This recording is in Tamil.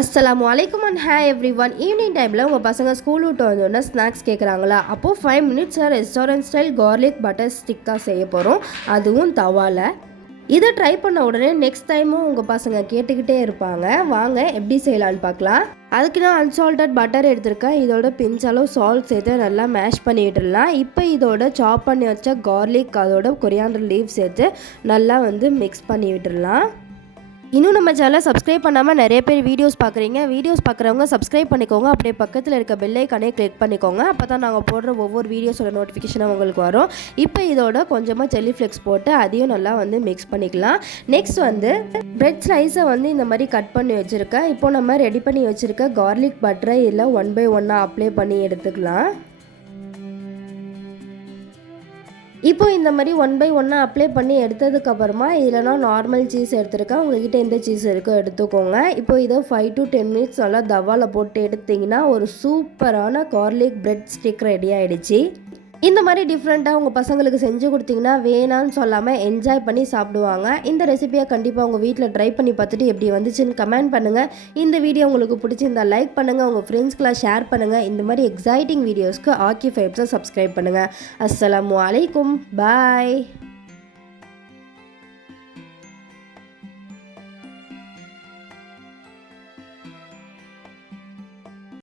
அஸ்ஸலாமு அலைக்கும் and hey every one. Evening டைமில் உங்கள் பசங்க ஸ்கூல் விட்டு வந்தோடனே ஸ்நாக்ஸ் கேட்குறாங்களா? அப்போது 5 மினிட்ஸில் ரெஸ்டாரண்ட் ஸ்டைல் கார்லிக் பட்டர் ஸ்டிக்காக செய்ய போகிறோம், அதுவும் தவாவில். இதை ட்ரை பண்ண உடனே நெக்ஸ்ட் டைமும் உங்கள் பசங்க கேட்டுக்கிட்டே இருப்பாங்க. வாங்க எப்படி செய்யலான்னு பார்க்கலாம். அதுக்கு நான் அன்சால்டட் பட்டர் எடுத்திருக்கேன். இதோட பிஞ்சளவு சால்ட் சேர்த்து நல்லா மேஷ் பண்ணி விட்டுடலாம். இப்போ இதோட சாப் பண்ணி வச்ச கார்லிக் அதோட கொரியாண்டர் லீவ் சேர்த்து நல்லா மிக்ஸ் பண்ணி விட்டுடலாம். இன்னும் நம்ம சேனலை சப்ஸ்கிரைப் பண்ணாமல் நிறைய பேர் வீடியோஸ் பார்க்குறீங்க. வீடியோஸ் பார்க்குறவங்க சப்ஸ்கிரைப் பண்ணிக்கோங்க. அப்படியே பக்கத்தில் இருக்க பெல் ஐக்கானே கிளிக் பண்ணிக்கோங்க. அப்போ தான் நாங்கள் போடுற ஒவ்வொரு வீடியோஸோட நோட்டிஃபிகேஷனும் உங்களுக்கு வரும். இப்போ இதோட கொஞ்சமாக செல்லி ஃப்ளெக்ஸ் போட்டு அதையும் நல்லா மிக்ஸ் பண்ணிக்கலாம். நெக்ஸ்ட் பிரெட் ஸ்லைஸை இந்த மாதிரி கட் பண்ணி வச்சுருக்கேன். இப்போ நம்ம ரெடி பண்ணி வச்சுருக்க கார்லிக் பட்டரை இதில் 1 by 1 அப்ளை பண்ணி எடுத்துக்கலாம். இப்போ இந்த மாதிரி 1 by 1 அப்ளை பண்ணி எடுத்ததுக்கப்புறமா இதில் நான் நார்மல் சீஸ் எடுத்துருக்கேன். உங்கள்கிட்ட எந்த சீஸ் இருக்கோ எடுத்துக்கோங்க. இப்போ இதை 5 to 10 மினிட்ஸ் நல்லா தவாவில் போட்டு எடுத்திங்கன்னா ஒரு சூப்பரான கார்லிக் பிரெட் ஸ்டிக் ரெடி ஆகிடுச்சு. இந்த மாதிரி டிஃப்ரெண்ட்டாக உங்கள் பசங்களுக்கு செஞ்சு கொடுத்தீங்கன்னா வேணான்னு சொல்லாமல் என்ஜாய் பண்ணி சாப்பிடுவாங்க. இந்த ரெசிபியை கண்டிப்பாக உங்கள் வீட்டில் ட்ரை பண்ணி பார்த்துட்டு எப்படி வந்துச்சுன்னு கமெண்ட் பண்ணுங்கள். இந்த வீடியோ உங்களுக்கு பிடிச்சிருந்தால் லைக் பண்ணுங்கள், உங்கள் ஃப்ரெண்ட்ஸ்க்கெலாம் ஷேர் பண்ணுங்கள். இந்த மாதிரி எக்ஸைட்டிங் வீடியோஸ்க்கு ஆக்கி ஃபைப்ஸை சப்ஸ்கிரைப் பண்ணுங்கள். அஸ்ஸலாமு அலைக்கும், பாய்.